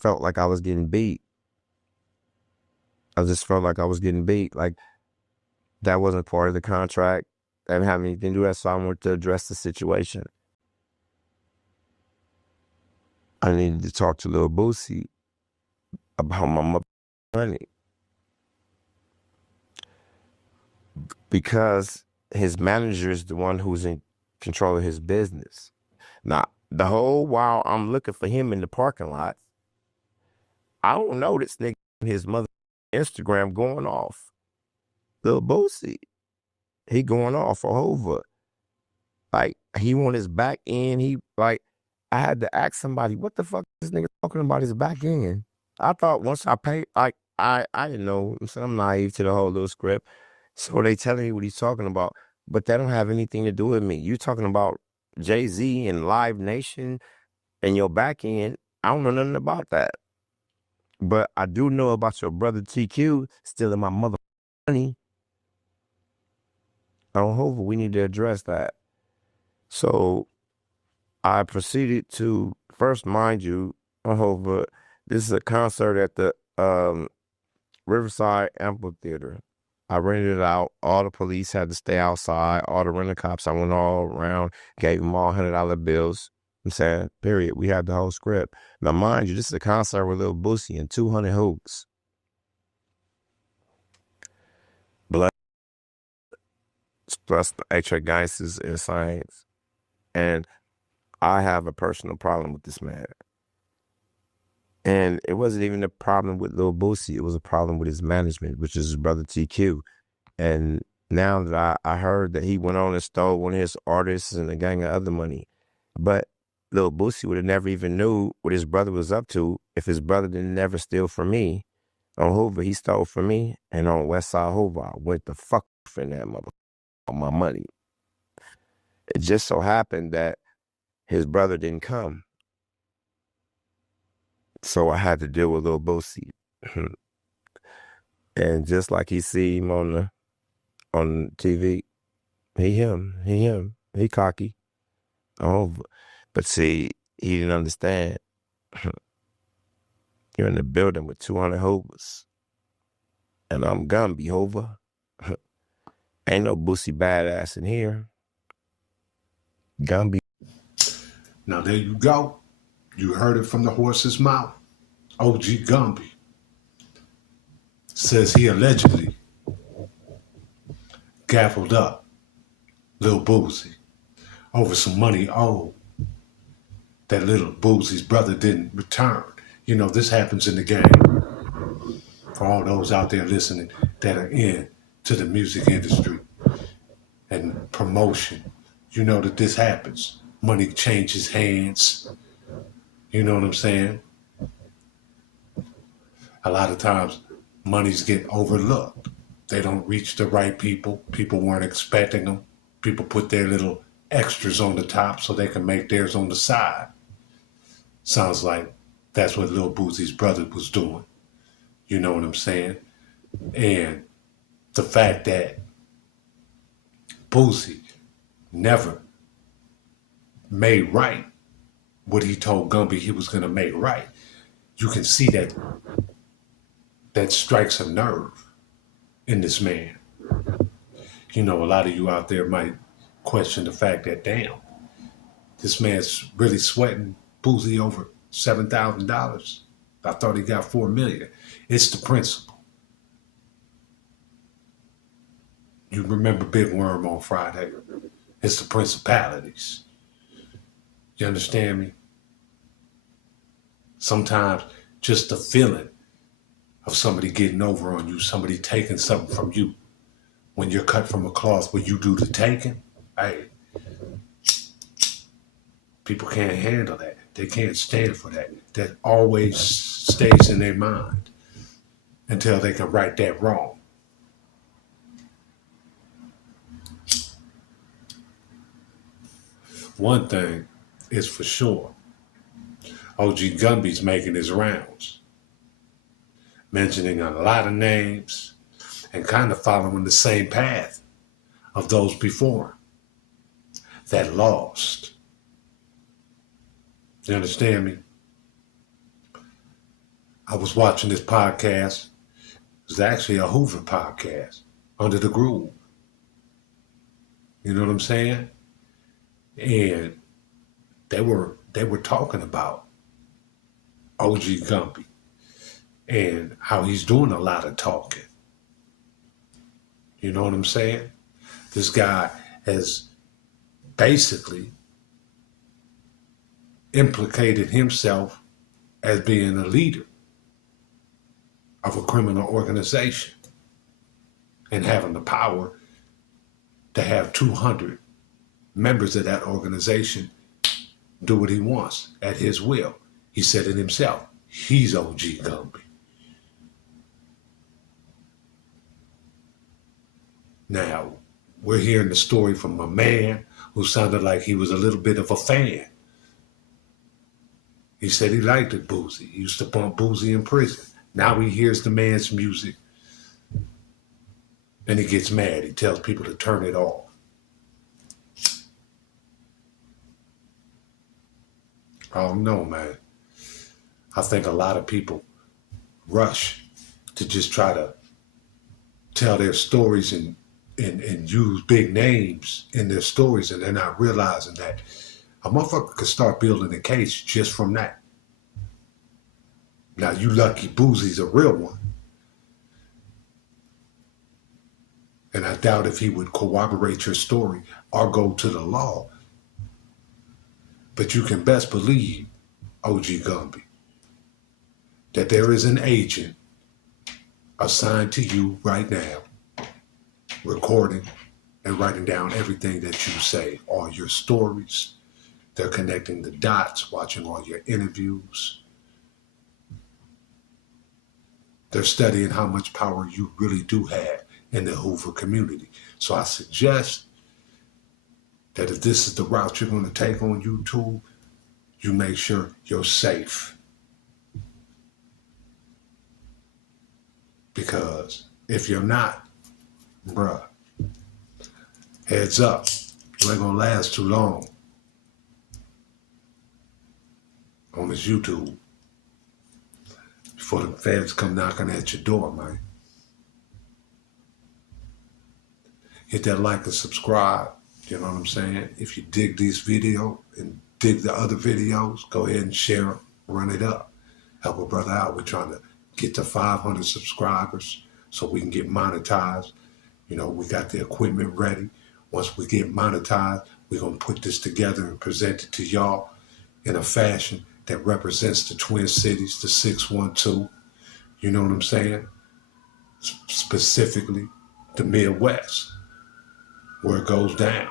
felt like I was getting beat. I just felt like I was getting beat. Like that wasn't part of the contract. That didn't have anything to do with that. So I wanted to address the situation. I needed to talk to Lil Boosie about my money because his manager is the one who's in control of his business. Now, the whole while I'm looking for him in the parking lot, I don't know this nigga on his mother Instagram going off. Lil Boosie, he going off for Hoover. Like, he want his back end. I had to ask somebody, what the fuck is this nigga talking about his back end? I thought once I paid, like, I didn't know. I'm naive to the whole little script. So they telling me what he's talking about, but that don't have anything to do with me. You talking about Jay-Z and Live Nation and your back end. I don't know nothing about that. But I do know about your brother TQ stealing my mother money. On Hoover, we need to address that. So I proceeded to first, mind you, on Hoover, this is a concert at the Riverside Amphitheater. I rented it out. All the police had to stay outside. All the rental cops, I went all around, gave them all $100 bills. I'm saying, period. We had the whole script. Now, mind you, this is a concert with Lil Boosie and 200 hooks. Blood, plus the HOOVER'S gangsters and science. And I have a personal problem with this man. And it wasn't even a problem with Lil Boosie. It was a problem with his management, which is his brother TQ. And now that I heard that he went on and stole one of his artists and a gang of other money. But Lil Boosie would have never even knew what his brother was up to if his brother didn't never steal from me. On Hoover, he stole from me. And on Westside Hoover, I went the fuck for that mother on my money. It just so happened that his brother didn't come. So I had to deal with Lil Boosie. And just like he see him on TV, he cocky. Oh, but see, he didn't understand. You're in the building with 200 Hoovers. And I'm Gumby, Hoover. Ain't no Boosie badass in here. Gumby. Now there you go. You heard it from the horse's mouth. OG Gumby says he allegedly gaffled up Lil Boosie over some money owed that Lil Boosie's brother didn't return. You know, this happens in the game. For all those out there listening that are in to the music industry and promotion, you know that this happens. Money changes hands. You know what I'm saying? A lot of times, monies get overlooked. They don't reach the right people. People weren't expecting them. People put their little extras on the top so they can make theirs on the side. Sounds like that's what Lil Boosie's brother was doing. You know what I'm saying? And the fact that Boosie never made right what he told Gumby he was going to make right, you can see that strikes a nerve in this man. You know, a lot of you out there might question the fact that, damn, this man's really sweating Boosie over $7,000. I thought he got $4 million. It's the principle. You remember Big Worm on Friday. It's the principalities. You understand me? Sometimes just the feeling of somebody getting over on you, somebody taking something from you, when you're cut from a cloth where you do the taking, hey, people can't handle that. They can't stand for that. That always stays in their mind until they can right that wrong. One thing is for sure, OG Gumby's making his rounds, mentioning a lot of names and kind of following the same path of those before that lost. You understand me? I was watching this podcast. It was actually a Hoover podcast, Under the Groove. You know what I'm saying? And they were talking about OG Gumby and how he's doing a lot of talking. You know what I'm saying? This guy has basically implicated himself as being a leader of a criminal organization and having the power to have 200 members of that organization do what he wants at his will. He said it himself. He's OG Gumby. Now, we're hearing the story from a man who sounded like he was a little bit of a fan. He said he liked it, Boosie. He used to bump Boosie in prison. Now he hears the man's music and he gets mad. He tells people to turn it off. I don't know, man. I think a lot of people rush to just try to tell their stories and use big names in their stories, and they're not realizing that a motherfucker could start building a case just from that. Now, you lucky Boosie's a real one. And I doubt if he would corroborate your story or go to the law. But you can best believe, OG Gumby, that there is an agent assigned to you right now, recording and writing down everything that you say, all your stories. They're connecting the dots, watching all your interviews. They're studying how much power you really do have in the Hoover community. So I suggest that if this is the route you're going to take on YouTube, you make sure you're safe. Because if you're not, bruh, heads up, you ain't gonna last too long on this YouTube before the feds come knocking at your door, man. Hit that like and subscribe, you know what I'm saying? If you dig this video and dig the other videos, go ahead and share them, run it up. Help a brother out. We're trying to get to 500 subscribers so we can get monetized. You know, we got the equipment ready. Once we get monetized, we're going to put this together and present it to y'all in a fashion that represents the Twin Cities, the 612. You know what I'm saying? Specifically, the Midwest, where it goes down.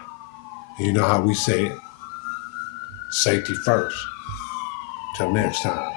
And you know how we say it? Safety first. Till next time.